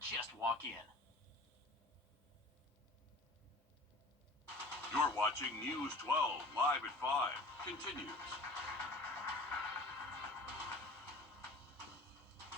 just walk in. You're watching News 12 live at 5. Continues.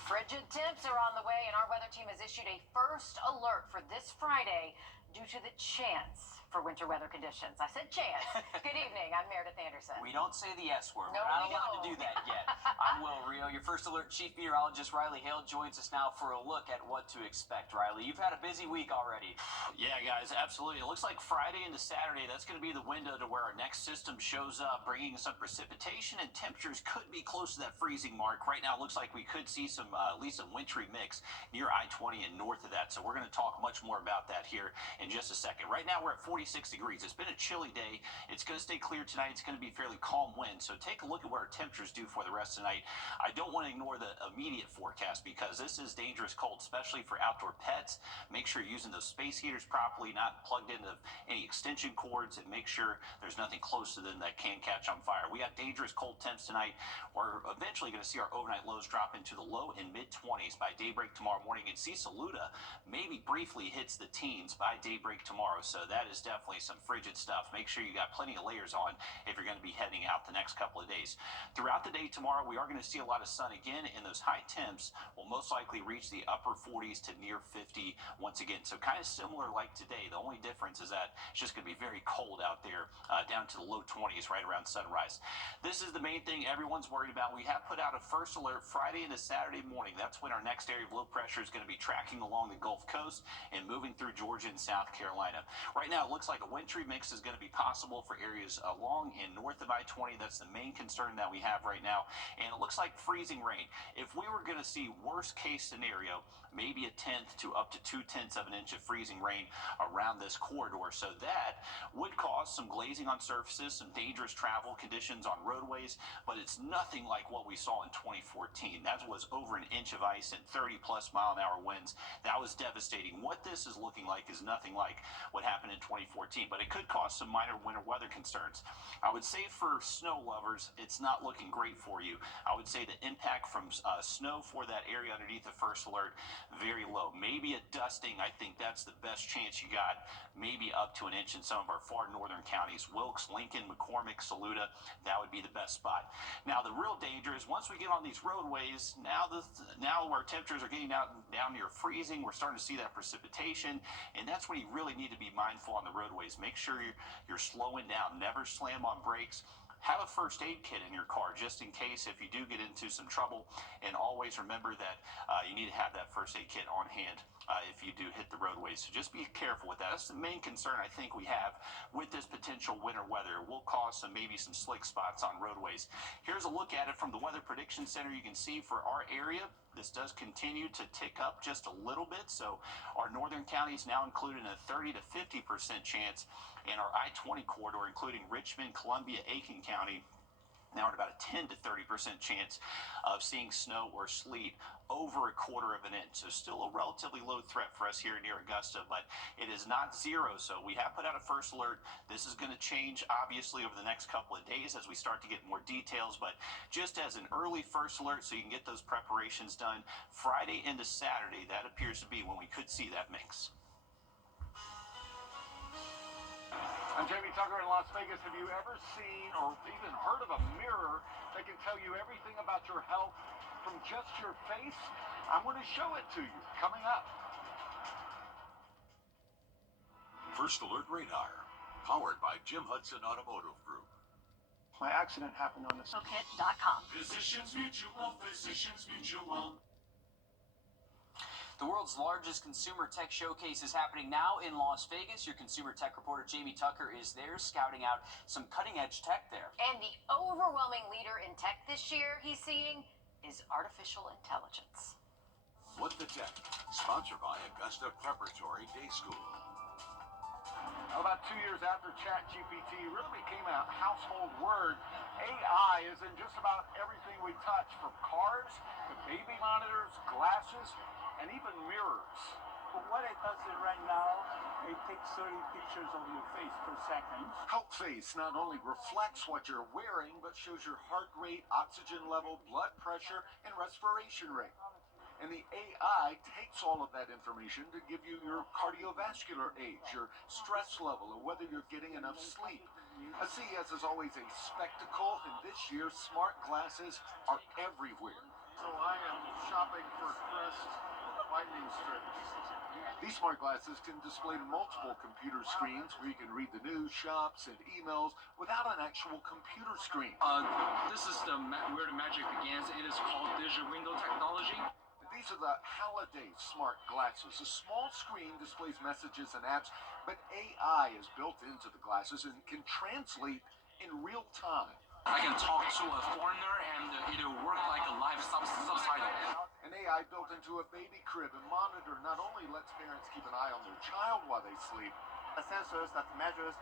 Frigid temps are on the way, and our weather team has issued a first alert for this Friday due to the chance for winter weather conditions. I said chance. Good evening. I'm Meredith Anderson. We don't say the S word. No, We're not we allowed don't. to do that yet. I'm Will Rio. Your first alert chief meteorologist Riley Hale joins us now for a look at what to expect. Riley, you've had a busy week already. Yeah, guys, absolutely. It looks like Friday into Saturday, that's going to be the window to where our next system shows up, bringing some precipitation, and temperatures could be close to that freezing mark. Right now, it looks like we could see some, at least a wintry mix near I-20 and north of that. So we're going to talk much more about that here in just a second. Right now, we're at 46 degrees. It's been a chilly day. It's going to stay clear tonight. It's going to be fairly calm wind. So take a look at what our temperatures do for the rest of the night. I don't want to ignore the immediate forecast because this is dangerous cold, especially for outdoor pets. Make sure you're using those space heaters properly, not plugged into any extension cords, and make sure there's nothing close to them that can catch on fire. We got dangerous cold temps tonight. We're eventually going to see our overnight lows drop into the low and mid 20s by daybreak tomorrow morning. And see Saluda maybe briefly hits the teens by daybreak tomorrow. So that is definitely some frigid stuff. Make sure you got plenty of layers on if you're going to be heading out the next couple of days. Throughout the day tomorrow, we are going to see a lot of sun again, and those high temps will most likely reach the upper 40s to near 50 once again. So kind of similar like today. The only difference is that it's just going to be very cold out there, down to the low 20s right around sunrise. This is the main thing everyone's worried about. We have put out a first alert Friday into Saturday morning. That's when our next area of low pressure is going to be tracking along the Gulf Coast and moving through Georgia and South Carolina. Right now, it looks like a wintry mix is going to be possible for areas along and north of I-20. That's the main concern that we have right now. And it looks like freezing rain. If we were going to see worst case scenario, maybe a tenth to up to 2/10 of an inch of freezing rain around this corridor. So that would cause some glazing on surfaces, some dangerous travel conditions on roadways, but it's nothing like what we saw in 2014. That was over an inch of ice and 30+ mile-an-hour winds. That was devastating. What this is looking like is nothing like what happened in 2014, but it could cause some minor winter weather concerns. I would say for snow lovers, it's not looking great for you. I would say the impact from snow for that area underneath the first alert, very low. Maybe a dusting, I think that's the best chance you got. Maybe up to an inch in some of our far northern counties. Wilkes, Lincoln, McCormick, Saluda, that would be the best spot. Now, the real danger is once we get on these roadways, now our temperatures are getting down near freezing. We're starting to see that precipitation, and that's when you really need to be mindful on the roadways. Make sure you're slowing down. Never slam on brakes. Have a first aid kit in your car just in case if you do get into some trouble, and always remember that you need to have that first aid kit on hand if you do hit the roadways. So just be careful with that. That's the main concern I think we have with this potential winter weather. It will cause maybe some slick spots on roadways. Here's a look at it from the Weather Prediction Center. You can see for our area, this does continue to tick up just a little bit. So our northern counties now including a 30 to 50% chance, and our I-20 corridor, including Richmond, Columbia, Aiken County, now at about a 10 to 30% chance of seeing snow or sleet over a quarter of an inch. So still a relatively low threat for us here near Augusta, but it is not zero. So we have put out a first alert. This is going to change obviously over the next couple of days as we start to get more details, but just as an early first alert so you can get those preparations done, Friday into Saturday, that appears to be when we could see that mix. I'm Jamie Tucker in Las Vegas. Have you ever seen or even heard of a mirror that can tell you everything about your health from just your face? I'm going to show it to you coming up. First Alert Radar, powered by Jim Hudson Automotive Group. My accident happened on this. Kit.com. Physicians Mutual, Physicians Mutual. The world's largest consumer tech showcase is happening now in Las Vegas. Your consumer tech reporter Jamie Tucker is there scouting out some cutting-edge tech there. And the overwhelming leader in tech this year he's seeing is artificial intelligence. What the Tech, sponsored by Augusta Preparatory Day School. About 2 years after ChatGPT really became a household word, AI is in just about everything we touch, from cars to baby monitors, glasses, and even mirrors. But what it does right now, it takes 30 pictures of your face per second. Health Face not only reflects what you're wearing, but shows your heart rate, oxygen level, blood pressure, and respiration rate. And the AI takes all of that information to give you your cardiovascular age, your stress level, or whether you're getting enough sleep. A CES is always a spectacle, and this year, smart glasses are everywhere. So I am shopping for Crest lightning strips. These smart glasses can display multiple computer screens where you can read the news, shop, send emails without an actual computer screen. This is where the magic begins. It is called digital window technology. These are the Halliday smart glasses. A small screen displays messages and apps, but AI is built into the glasses and can translate in real time. I can talk to a foreigner and it'll work like a live subtitle. An AI built into a baby crib and monitor not only lets parents keep an eye on their child while they sleep, the sensors that measures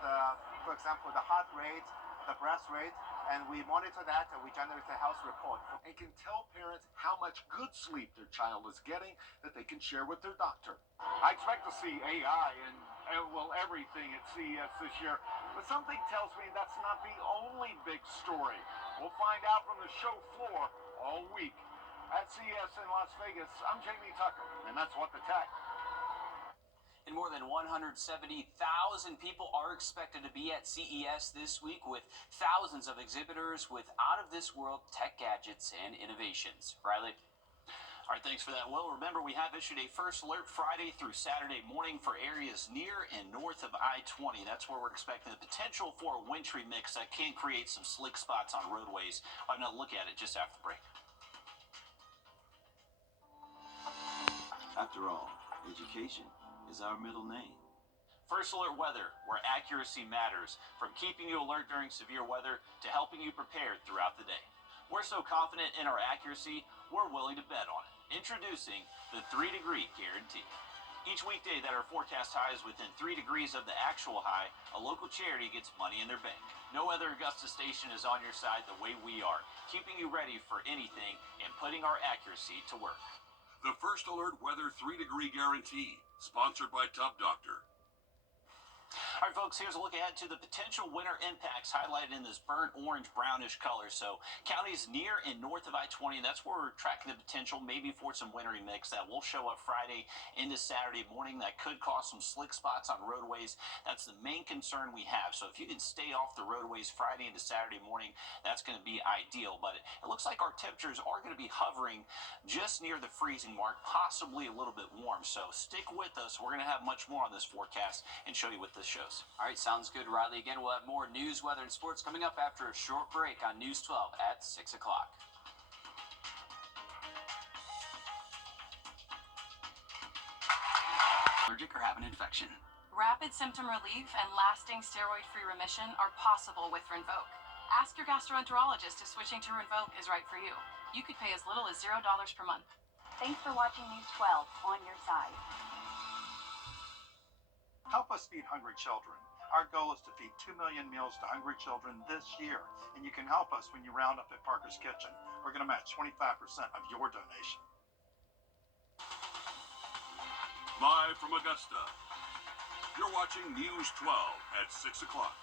for example, the heart rate, the breath rate, and we monitor that and we generate a health report. And can tell parents how much good sleep their child is getting that they can share with their doctor. I expect to see AI in everything at CES this year, but something tells me that's not the only big story. We'll find out from the show floor all week. At CES in Las Vegas, I'm Jamie Tucker, and that's What the Tech. And more than 170,000 people are expected to be at CES this week, with thousands of exhibitors with out-of-this-world tech gadgets and innovations. Riley? All right, thanks for that. Well, remember, we have issued a first alert Friday through Saturday morning for areas near and north of I-20. That's where we're expecting the potential for a wintry mix that can create some slick spots on roadways. I'll have another look at it just after the break. After all, education is our middle name. First Alert Weather, where accuracy matters, from keeping you alert during severe weather to helping you prepared throughout the day. We're so confident in our accuracy, we're willing to bet on it. Introducing the 3-degree guarantee. Each weekday that our forecast high is within 3 degrees of the actual high, a local charity gets money in their bank. No other Augusta station is on your side the way we are, keeping you ready for anything and putting our accuracy to work. The First Alert Weather 3-degree guarantee, sponsored by Tub Doctor. All right, folks, here's a look ahead to the potential winter impacts highlighted in this burnt orange brownish color. So counties near and north of I-20, that's where we're tracking the potential maybe for some wintry mix that will show up Friday into Saturday morning. That could cause some slick spots on roadways. That's the main concern we have. So if you can stay off the roadways Friday into Saturday morning, that's going to be ideal. But it looks like our temperatures are going to be hovering just near the freezing mark, possibly a little bit warm. So stick with us. We're going to have much more on this forecast and show you what this shows. All right, sounds good, Riley. Again, we'll have more news, weather, and sports coming up after a short break on News 12 at 6 o'clock. Allergic or have an infection. Rapid symptom relief and lasting steroid-free remission are possible with Rinvoq. Ask your gastroenterologist if switching to Rinvoq is right for you. You could pay as little as $0 per month. Thanks for watching News 12, on your side. Help us feed hungry children. Our goal is to feed 2 million meals to hungry children this year, and you can help us when you round up at Parker's Kitchen. We're going to match 25% of your donation. Live from Augusta, you're watching News 12 at 6 o'clock.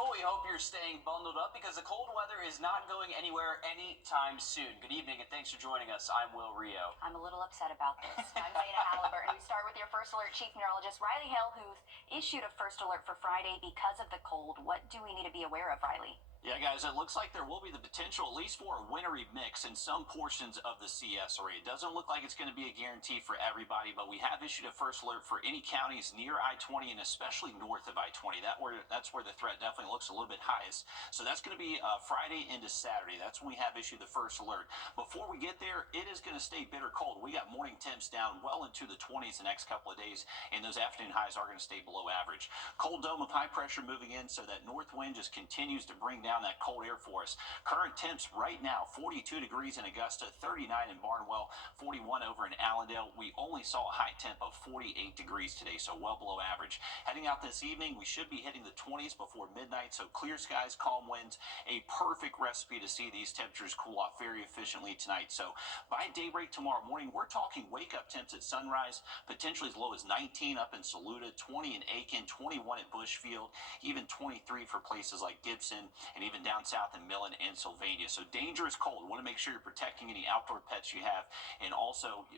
Well, we hope you're staying bundled up because the cold weather is not going anywhere anytime soon. Good evening and thanks for joining us. I'm Will Rio. I'm a little upset about this. I'm Zaina Halliburton. We start with your First Alert Chief Neurologist, Riley Hellhuth, issued a First Alert for Friday because of the cold. What do we need to be aware of, Riley? Yeah, guys, it looks like there will be the potential, at least for a wintry mix in some portions of the CS area. It doesn't look like it's going to be a guarantee for everybody, but we have issued a first alert for any counties near I-20 and especially north of I-20. That's where the threat definitely looks a little bit highest. So that's going to be Friday into Saturday. That's when we have issued the first alert. Before we get there, it is going to stay bitter cold. We got morning temps down well into the 20s the next couple of days, and those afternoon highs are going to stay below average. Cold dome of high pressure moving in, so that north wind just continues to bring down that cold air for us. Current temps right now, 42 degrees in Augusta, 39 in Barnwell, 41 over in Allendale. We only saw a high temp of 48 degrees today, so well below average. Heading out this evening, we should be hitting the 20s before midnight, so clear skies, calm winds, a perfect recipe to see these temperatures cool off very efficiently tonight. So by daybreak tomorrow morning, we're talking wake-up temps at sunrise, potentially as low as 19 up in Saluda, 20 in Aiken, 21 at Bushfield, even 23 for places like Gibson and even down south in Millen and Sylvania. So dangerous cold. Want to make sure you're protecting any outdoor pets you have, and also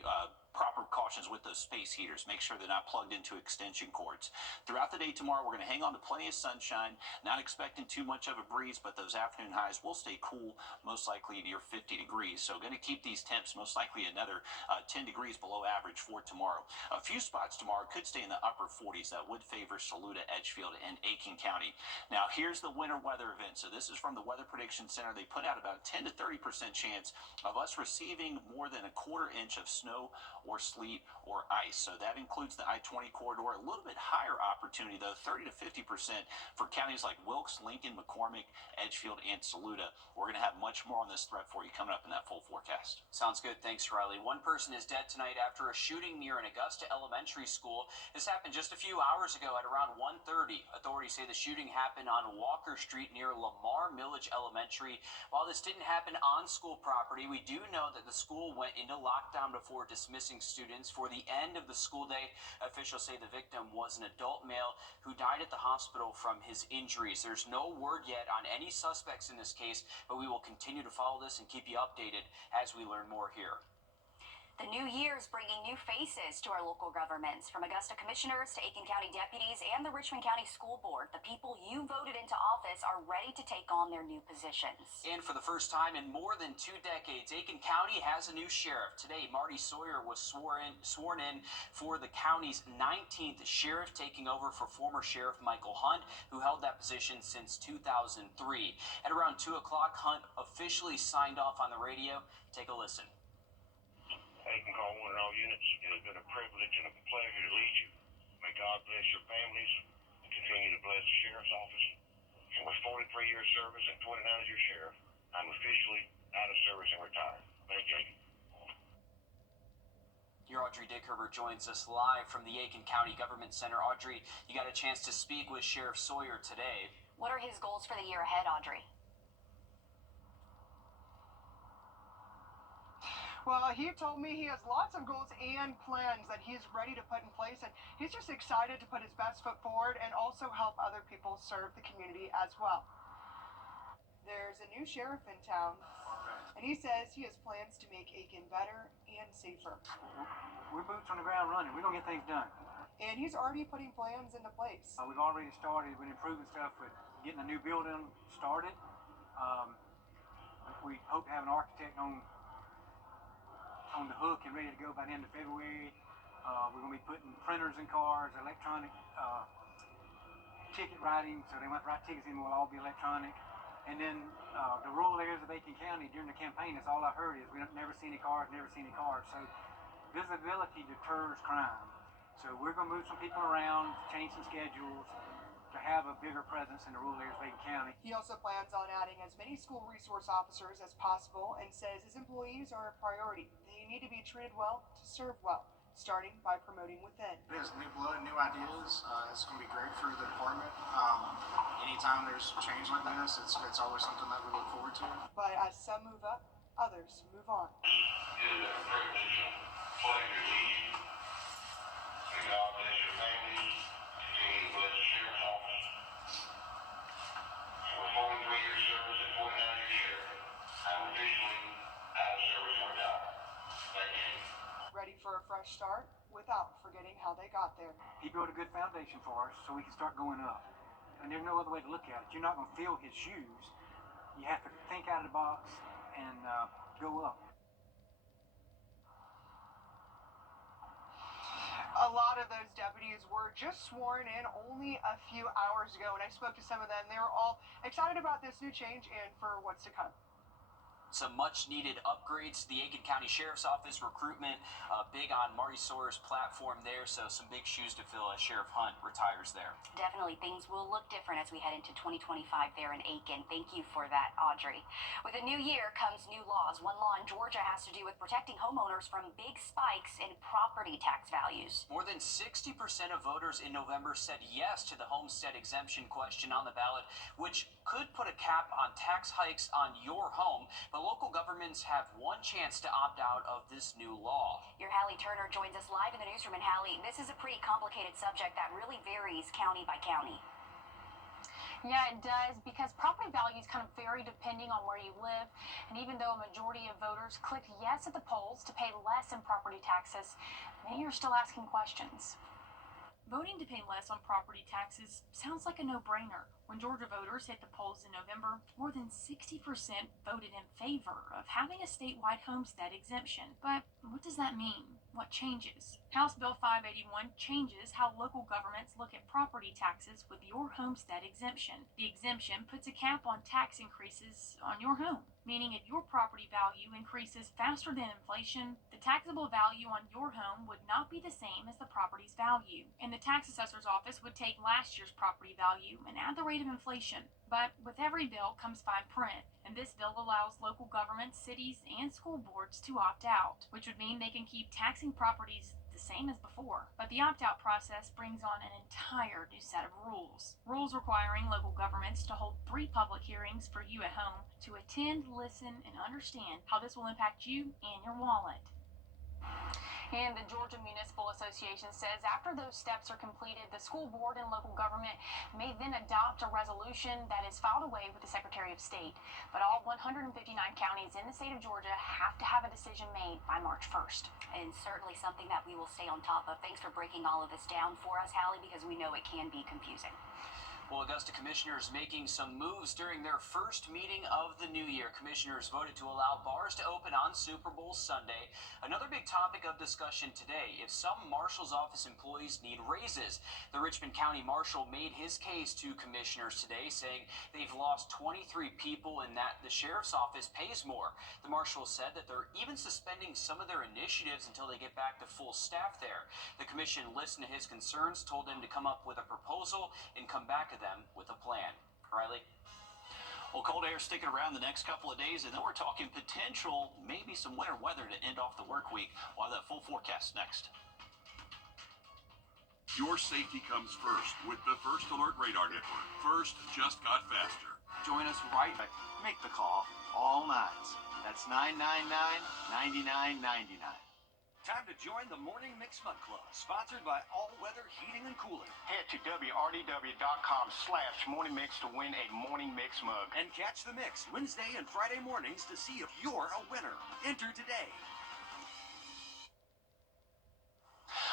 proper cautions with those space heaters. Make sure they're not plugged into extension cords. Throughout the day tomorrow, we're going to hang on to plenty of sunshine, not expecting too much of a breeze, but those afternoon highs will stay cool, most likely near 50 degrees. So going to keep these temps most likely another 10 degrees below average for tomorrow. A few spots tomorrow could stay in the upper 40s. That would favor Saluda, Edgefield, and Aiken County. Now, here's the winter weather event. So this is from the Weather Prediction Center. They put out about 10 to 30% chance of us receiving more than a quarter inch of snow or sleet or ice. So that includes the I-20 corridor. A little bit higher opportunity, though, 30 to 50% for counties like Wilkes, Lincoln, McCormick, Edgefield, and Saluda. We're going to have much more on this threat for you coming up in that full forecast. Sounds good. Thanks, Riley. One person is dead tonight after a shooting near an Augusta elementary school. This happened just a few hours ago at around 1:30. Authorities say the shooting happened on Walker Street near Lamar Millage Elementary. While this didn't happen on school property, we do know that the school went into lockdown before dismissing students for the end of the school day. Officials say the victim was an adult male who died at the hospital from his injuries. There's no word yet on any suspects in this case, but we will continue to follow this and keep you updated as we learn more here. The new year is bringing new faces to our local governments, from Augusta commissioners to Aiken County deputies and the Richmond County School Board. The people you voted into office are ready to take on their new positions. And for the first time in more than 2 decades, Aiken County has a new sheriff. Today, Marty Sawyer was sworn in for the county's 19th sheriff, taking over for former Sheriff Michael Hunt, who held that position since 2003. At around 2 o'clock, Hunt officially signed off on the radio. Take a listen. Aiken Call 1 and all units, it has been a privilege and a pleasure to lead you. May God bless your families and continue to bless the Sheriff's Office. And with 43 years service and 29 as your Sheriff, I'm officially out of service and retired. Thank you. Your Audrey Dickerver joins us live from the Aiken County Government Center. Audrey, you got a chance to speak with Sheriff Sawyer today. What are his goals for the year ahead, Audrey? Well, he told me he has lots of goals and plans that he's ready to put in place, and he's just excited to put his best foot forward and also help other people serve the community as well. There's a new sheriff in town, and he says he has plans to make Aiken better and safer. We're boots on the ground running. We're going to get things done. And he's already putting plans into place. We've already started with improving stuff, with getting a new building started. We hope to have an architect on the hook and ready to go by the end of February. We're going to be putting printers in cars, electronic ticket writing, so they won't write tickets anymore, it'll all be electronic. And then the rural areas of Aiken County during the campaign, that's all I heard is we don't never see any cars. So visibility deters crime. So we're going to move some people around, change some schedules to have a bigger presence in the rural areas of Aiken County. He also plans on adding as many school resource officers as possible and says his employees are a priority. They need to be treated well to serve well, starting by promoting within. There's new blood, new ideas. It's going to be great for the department. Anytime there's change like this, it's always something that we look forward to. But as some move up, others move on. It is a privilege and pleasure to lead you. May God bless your families. Continue to bless the Sheriff's Office. And with 43 years service and 29 years sheriff, I'm officially out of service and retired. Thank you. Ready for a fresh start without forgetting how they got there. He built a good foundation for us so we can start going up. And there's no other way to look at it. You're not going to fill his shoes. You have to think out of the box and go up. A lot of those deputies were just sworn in only a few hours ago, and I spoke to some of them. They were all excited about this new change and for what's to come. Some much-needed upgrades to the Aiken County Sheriff's Office recruitment. Big on Marty Sawyer's platform there, so some big shoes to fill as Sheriff Hunt retires there. Definitely, things will look different as we head into 2025 there in Aiken. Thank you for that, Audrey. With a new year comes new laws. One law in Georgia has to do with protecting homeowners from big spikes in property tax values. More than 60% of voters in November said yes to the homestead exemption question on the ballot, which could put a cap on tax hikes on your home. But local governments have one chance to opt out of this new law. Your Hallie Turner joins us live in the newsroom. And Hallie, this is a pretty complicated subject that really varies county by county. Yeah, it does, because property values kind of vary depending on where you live. And even though a majority of voters clicked yes at the polls to pay less in property taxes, many are still asking questions. Voting to pay less on property taxes sounds like a no-brainer. When Georgia voters hit the polls in November, more than 60% voted in favor of having a statewide homestead exemption. But what does that mean? What changes? House Bill 581 changes how local governments look at property taxes with your homestead exemption. The exemption puts a cap on tax increases on your home, meaning if your property value increases faster than inflation, the taxable value on your home would not be the same as the property's value. And the tax assessor's office would take last year's property value and add the rate of inflation. But with every bill comes fine print, and this bill allows local governments, cities, and school boards to opt out, which would mean they can keep taxing properties the same as before. But the opt-out process brings on an entire new set of rules. Rules requiring local governments to hold 3 public hearings for you at home to attend, listen, and understand how this will impact you and your wallet. And the Georgia Municipal Association says after those steps are completed, the school board and local government may then adopt a resolution that is filed away with the Secretary of State. But all 159 counties in the state of Georgia have to have a decision made by March 1st. And certainly something that we will stay on top of. Thanks for breaking all of this down for us, Hallie, because we know it can be confusing. Well, Augusta commissioners making some moves during their first meeting of the new year. Commissioners voted to allow bars to open on Super Bowl Sunday. Another big topic of discussion today, if some marshal's office employees need raises. The Richmond County Marshal made his case to commissioners today, saying they've lost 23 people and that the sheriff's office pays more. The marshal said that they're even suspending some of their initiatives until they get back to full staff there. The commission listened to his concerns, told him to come up with a proposal and come back to them with a plan. Riley? Well, cold air sticking around the next couple of days, and then we're talking potential, maybe some winter weather to end off the work week. We'll have that full forecast next. Your safety comes first with the First Alert Radar Network. First just got faster. Join us right back. Make the call all nights. That's 999-9999. Time to join the Morning Mix Mug Club, sponsored by All Weather Heating and Cooling. Head to wrdw.com/morning mix to win a morning mix mug. And catch the mix Wednesday and Friday mornings to see if you're a winner. Enter today.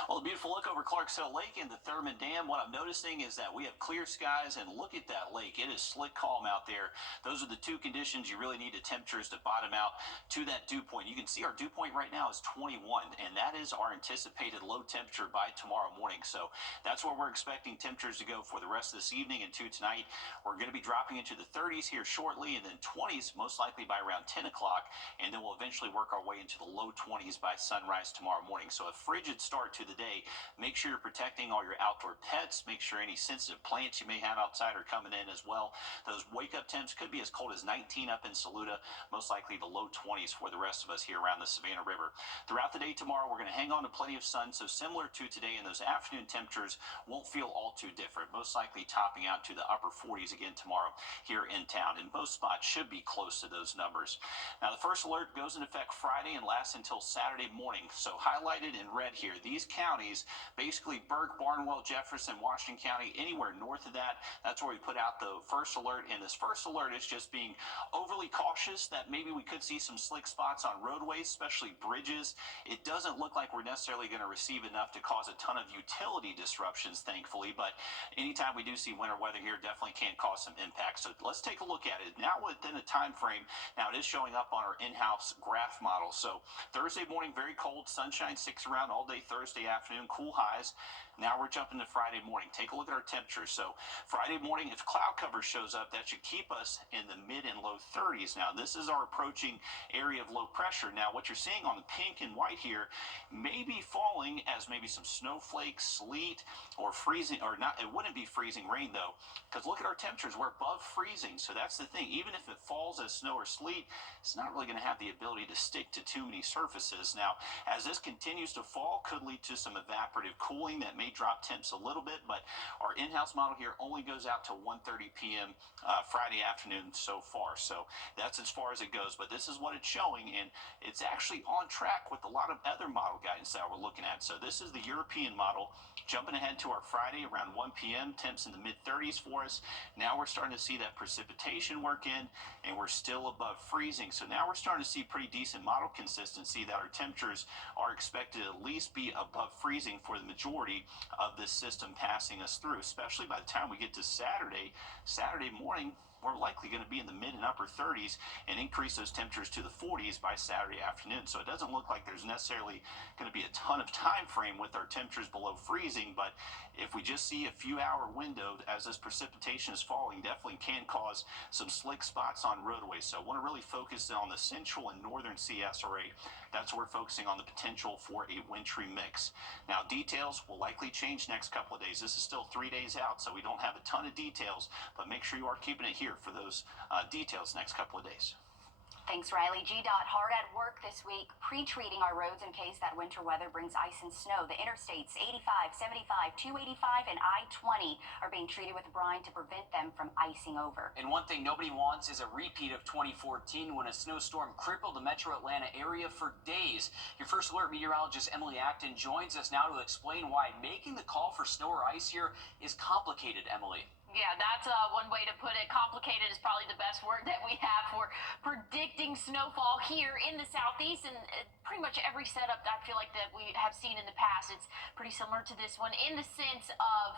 Well, a beautiful look over Clarksville Lake and the Thurman Dam. What I'm noticing is that we have clear skies, and look at that lake. It is slick calm out there. Those are the 2 conditions you really need the temperatures to bottom out to that dew point. You can see our dew point right now is 21, and that is our anticipated low temperature by tomorrow morning. So that's where we're expecting temperatures to go for the rest of this evening and to tonight. We're going to be dropping into the 30s here shortly, and then 20s most likely by around 10 o'clock, and then we'll eventually work our way into the low 20s by sunrise tomorrow morning. So a frigid start to the day. Make sure you're protecting all your outdoor pets. Make sure any sensitive plants you may have outside are coming in as well. Those wake-up temps could be as cold as 19 up in Saluda, most likely the low 20s for the rest of us here around the Savannah River. Throughout the day tomorrow, we're going to hang on to plenty of sun, so similar to today, and those afternoon temperatures won't feel all too different, most likely topping out to the upper 40s again tomorrow here in town, and most spots should be close to those numbers. Now, the first alert goes into effect Friday and lasts until Saturday morning, so highlighted in red here, these counties, basically Burke, Barnwell, Jefferson, Washington County, anywhere north of that, that's where we put out the first alert. And this first alert is just being overly cautious that maybe we could see some slick spots on roadways, especially bridges. It doesn't look like we're necessarily going to receive enough to cause a ton of utility disruptions, thankfully, but anytime we do see winter weather here, definitely can cause some impact. So let's take a look at it. Now within a time frame, now it is showing up on our in-house graph model. So Thursday morning, very cold, sunshine sticks around all day Thursday afternoon, cool highs. Now we're jumping to Friday morning. Take a look at our temperatures. So Friday morning, if cloud cover shows up, that should keep us in the mid and low 30s. Now this is our approaching area of low pressure. Now what you're seeing on the pink and white here may be falling as maybe some snowflakes, sleet, or freezing, or not. It wouldn't be freezing rain though, because look at our temperatures. We're above freezing. So that's the thing. Even if it falls as snow or sleet, it's not really going to have the ability to stick to too many surfaces. Now, as this continues to fall, could lead to some evaporative cooling that may drop temps a little bit, but our in-house model here only goes out to 1:30 p.m. Friday afternoon so far. So that's as far as it goes, but this is what it's showing, and it's actually on track with a lot of other model guidance that we're looking at. chance. So this is the European model. Jumping ahead to our Friday around 1 p.m., temps in the mid-30s for us. Now we're starting to see that precipitation work in, and we're still above freezing. So now we're starting to see pretty decent model consistency that our temperatures are expected to at least be above freezing for the majority of this system passing us through, especially by the time we get to Saturday morning. We're likely going to be in the mid and upper 30s and increase those temperatures to the 40s by Saturday afternoon. So it doesn't look like there's necessarily going to be a ton of time frame with our temperatures below freezing, but if we just see a few hour window as this precipitation is falling, definitely can cause some slick spots on roadways. So I want to really focus on the central and northern CSRA. That's where we're focusing on the potential for a wintry mix. Now, details will likely change next couple of days. This is still 3 days out, so we don't have a ton of details, but make sure you are keeping it here for those details next couple of days. Thanks, Riley. GDOT hard at work this week, pre-treating our roads in case that winter weather brings ice and snow. The interstates 85, 75, 285, and I-20 are being treated with brine to prevent them from icing over. And one thing nobody wants is a repeat of 2014 when a snowstorm crippled the metro Atlanta area for days. Your first alert meteorologist Emily Acton joins us now to explain why making the call for snow or ice here is complicated, Emily. Yeah, that's one way to put it. Complicated is probably the best word that we have for predicting snowfall here in the southeast, and pretty much every setup I feel like that we have seen in the past, it's pretty similar to this one in the sense of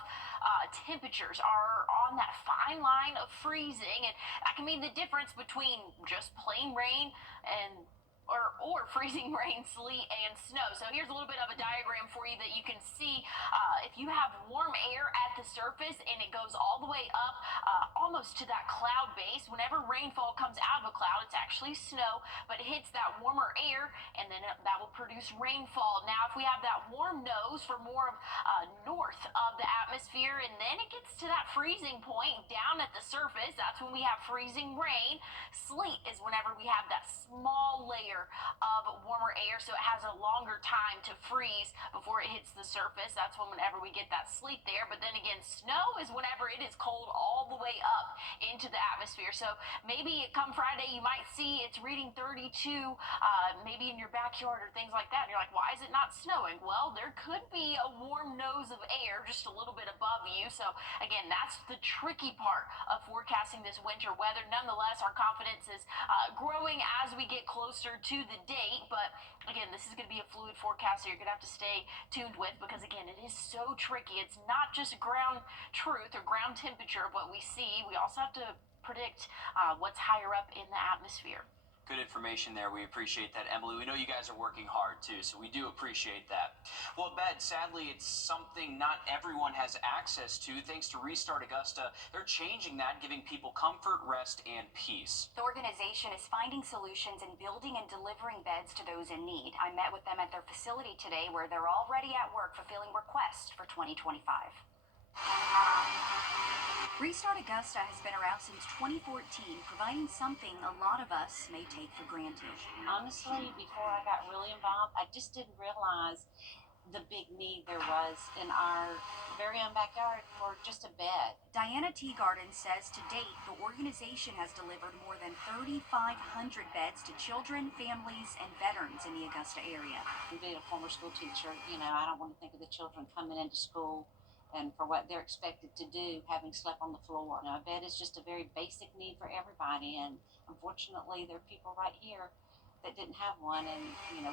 temperatures are on that fine line of freezing, and that can mean the difference between just plain rain and or freezing rain, sleet, and snow. So here's a little bit of a diagram for you that you can see. If you have warm air at the surface and it goes all the way up almost to that cloud base, whenever rainfall comes out of a cloud, it's actually snow, but it hits that warmer air, and then that will produce rainfall. Now, if we have that warm nose for more of north of the atmosphere, and then it gets to that freezing point down at the surface, that's when we have freezing rain. Sleet is whenever we have that small layer of warmer air, so it has a longer time to freeze before it hits the surface. That's whenever we get that sleet there. But then again, snow is whenever it is cold all the way up into the atmosphere. So maybe come Friday, you might see it's reading 32, maybe in your backyard or things like that. And you're like, why is it not snowing? Well, there could be a warm nose of air just a little bit above you. So again, that's the tricky part of forecasting this winter weather. Nonetheless, our confidence is growing as we get closer to the date, but again, this is going to be a fluid forecast, so you're going to have to stay tuned with, because again, it is so tricky. It's not just ground truth or ground temperature of what we see. We also have to predict what's higher up in the atmosphere. Good information there. We appreciate that, Emily. We know you guys are working hard, too, so we do appreciate that. Well, Bet, sadly, it's something not everyone has access to. Thanks to Restart Augusta, they're changing that, giving people comfort, rest, and peace. The organization is finding solutions and building and delivering beds to those in need. I met with them at their facility today, where they're already at work fulfilling requests for 2025. Restart Augusta has been around since 2014, providing something a lot of us may take for granted. Honestly, before I got really involved, I just didn't realize the big need there was in our very own backyard for just a bed. Diana Teagarden says to date, the organization has delivered more than 3,500 beds to children, families, and veterans in the Augusta area. Being a former school teacher, I don't want to think of the children coming into school and for what they're expected to do, having slept on the floor. A bed is just a very basic need for everybody, and unfortunately, there are people right here that didn't have one, and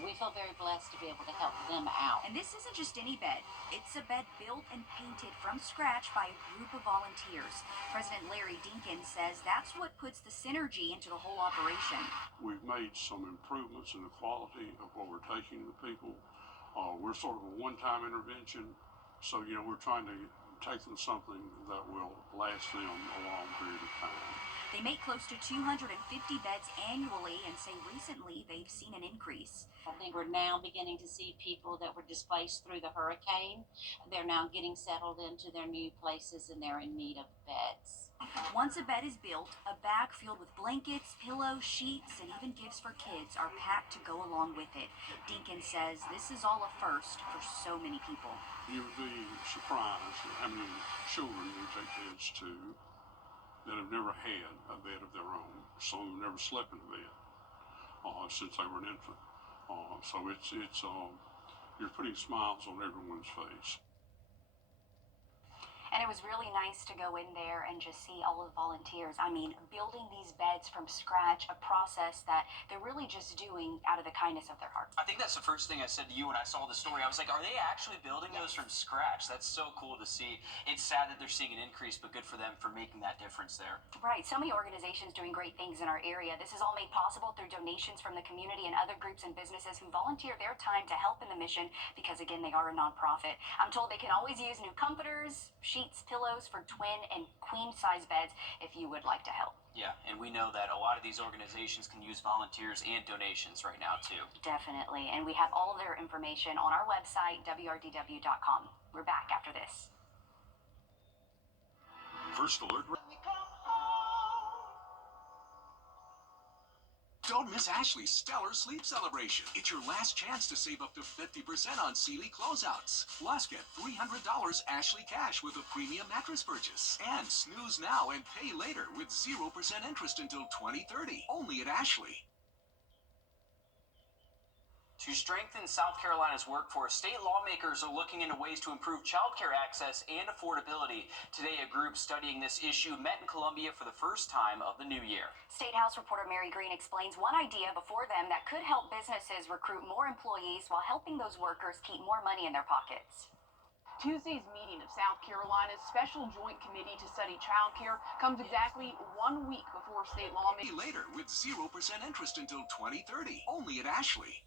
we feel very blessed to be able to help them out. And this isn't just any bed. It's a bed built and painted from scratch by a group of volunteers. President Larry Dinkins says that's what puts the synergy into the whole operation. We've made some improvements in the quality of what we're taking to people. We're sort of a one-time intervention. So, we're trying to take them something that will last them a long period of time. They make close to 250 beds annually and say recently they've seen an increase. I think we're now beginning to see people that were displaced through the hurricane. They're now getting settled into their new places, and they're in need of beds. Once a bed is built, a bag filled with blankets, pillows, sheets, and even gifts for kids are packed to go along with it. Dinkins says this is all a first for so many people. You would be surprised at how many children we take kids to that have never had a bed of their own. Some have never slept in a bed since they were an infant. So it's you're putting smiles on everyone's face. And it was really nice to go in there and just see all of the volunteers. I mean, building these beds from scratch, a process that they're really just doing out of the kindness of their heart. I think that's the first thing I said to you when I saw the story. I was like, are they actually building those from scratch? That's so cool to see. It's sad that they're seeing an increase, but good for them for making that difference there. Right. So many organizations doing great things in our area. This is all made possible through donations from the community and other groups and businesses who volunteer their time to help in the mission because, again, they are a nonprofit. I'm told they can always use new comforters, sheets, pillows for twin and queen size beds if you would like to help. Yeah, and we know that a lot of these organizations can use volunteers and donations right now too. Definitely, and we have all of their information on our website, wrdw.com. We're back after this. First alert. Don't miss Ashley's stellar sleep celebration. It's your last chance to save up to 50% on Sealy closeouts. Plus, get $300 Ashley cash with a premium mattress purchase. And snooze now and pay later with 0% interest until 2030. Only at Ashley. To strengthen South Carolina's workforce, state lawmakers are looking into ways to improve child care access and affordability. Today, a group studying this issue met in Columbia for the first time of the new year. State House reporter Mary Green explains one idea before them that could help businesses recruit more employees while helping those workers keep more money in their pockets. Tuesday's meeting of South Carolina's Special Joint Committee to Study Child Care comes exactly 1 week before state lawmakers. Later with 0% interest until 2030. Only at Ashley.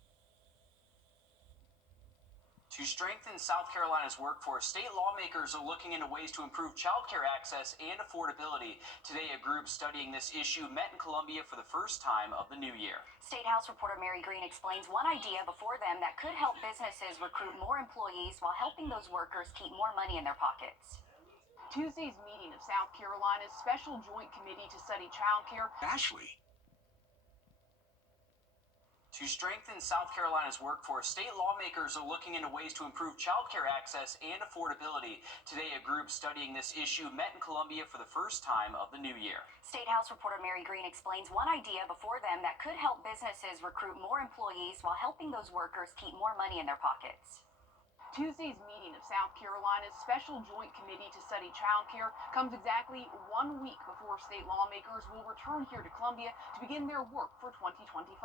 To strengthen South Carolina's workforce, state lawmakers are looking into ways to improve child care access and affordability. Today, a group studying this issue met in Columbia for the first time of the new year. State House reporter Mary Green explains one idea before them that could help businesses recruit more employees while helping those workers keep more money in their pockets. Tuesday's meeting of South Carolina's Special Joint Committee to Study Child Care. Ashley. To strengthen South Carolina's workforce, state lawmakers are looking into ways to improve child care access and affordability. Today, a group studying this issue met in Columbia for the first time of the new year. State House reporter Mary Green explains one idea before them that could help businesses recruit more employees while helping those workers keep more money in their pockets. Tuesday's meeting of South Carolina's Special Joint Committee to Study Child Care comes exactly 1 week before state lawmakers will return here to Columbia to begin their work for 2025.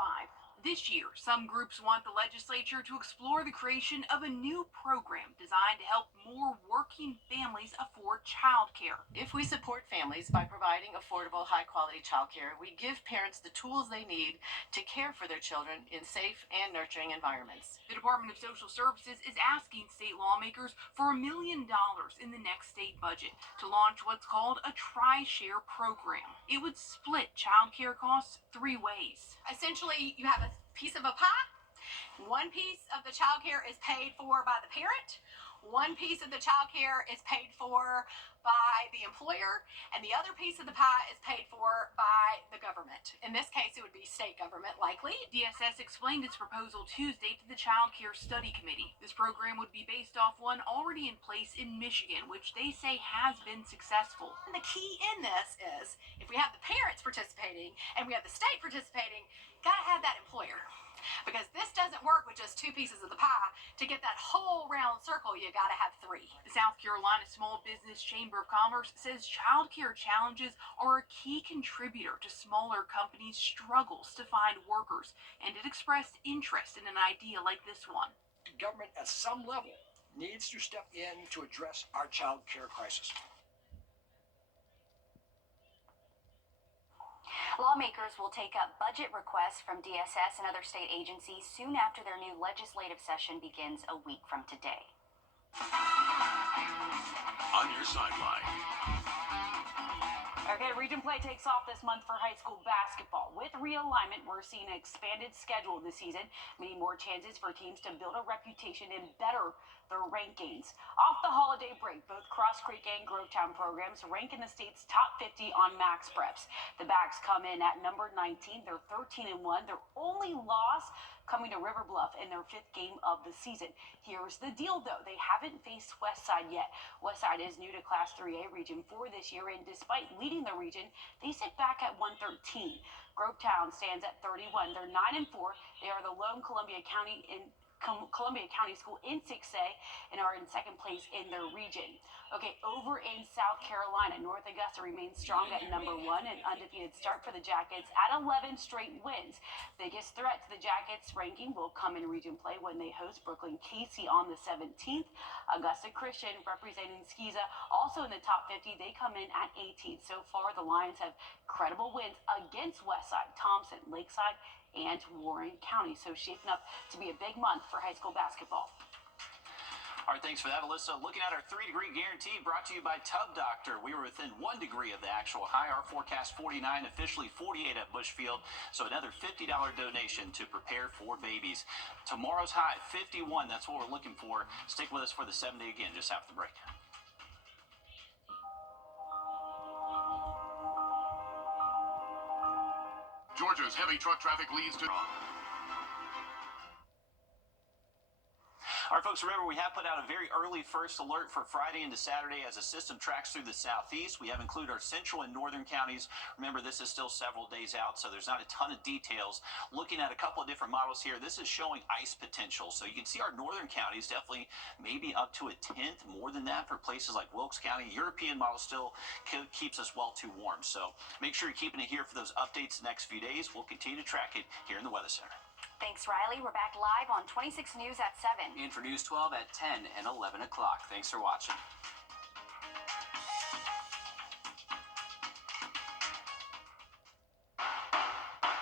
This year, some groups want the legislature to explore the creation of a new program designed to help more working families afford child care. If we support families by providing affordable, high-quality child care, we give parents the tools they need to care for their children in safe and nurturing environments. The Department of Social Services is asking state lawmakers for $1 million in the next state budget to launch what's called a tri-share program. It would split child care costs 3 ways. Essentially, you have a piece of a pie. One piece of the child care is paid for by the parent. One piece of the child care is paid for by the employer, and the other piece of the pie is paid for by the government. In this case, it would be state government, likely. DSS explained its proposal Tuesday to the Child Care Study Committee. This program would be based off one already in place in Michigan, which they say has been successful. And the key in this is, if we have the parents participating and we have the state participating, gotta have that employer. Because this doesn't work with just 2 pieces of the pie. To get that whole round circle, you gotta have 3. The South Carolina Small Business Chamber of Commerce says child care challenges are a key contributor to smaller companies' struggles to find workers, and it expressed interest in an idea like this one. Government at some level needs to step in to address our child care crisis. Lawmakers will take up budget requests from DSS and other state agencies soon after their new legislative session begins a week from today. On your sideline. Okay, region play takes off this month for high school basketball. With realignment, we're seeing an expanded schedule this season, meaning more chances for teams to build a reputation and better their rankings. Off the holiday break, both Cross Creek and Grovetown programs rank in the state's top 50 on max preps. The Backs come in at number 19. They're 13-1. Their only loss coming to River Bluff in their 5th game of the season. Here's the deal, though. They haven't faced Westside yet. Westside is new to Class 3A Region 4 this year, and despite leading the region, they sit back at 113. Grovetown stands at 31. They're 9-4. They are the lone Columbia County Columbia County School in 6A and are in second place in their region. Okay, over in South Carolina, North Augusta remains strong at number 1, an undefeated start for the Jackets at 11 straight wins. Biggest threat to the Jackets ranking will come in region play when they host Brooklyn Casey on the 17th. Augusta Christian, representing Skeeza, also in the top 50. They come in at 18th. So far, the Lions have credible wins against Westside, Thompson, Lakeside, and Warren County. So shaping up to be a big month for high school basketball. All right, thanks for that, Alyssa. Looking at our 3-degree guarantee brought to you by Tub Doctor. We were within 1 degree of the actual high. Our forecast 49, officially 48 at Bushfield. So another $50 donation to prepare for babies. Tomorrow's high, 51. That's what we're looking for. Stick with us for the 7-day again just after the break. Georgia's heavy truck traffic leads to... All right, folks, remember, we have put out a very early first alert for Friday into Saturday as the system tracks through the southeast. We have included our central and northern counties. Remember, this is still several days out, so there's not a ton of details. Looking at a couple of different models here, this is showing ice potential. So you can see our northern counties definitely maybe up to a 10th, more than that for places like Wilkes County. European model still keeps us well too warm. So make sure you're keeping it here for those updates the next few days. We'll continue to track it here in the Weather Center. Thanks, Riley. We're back live on 26 News at 7. And for News 12 at 10 and 11 o'clock. Thanks for watching.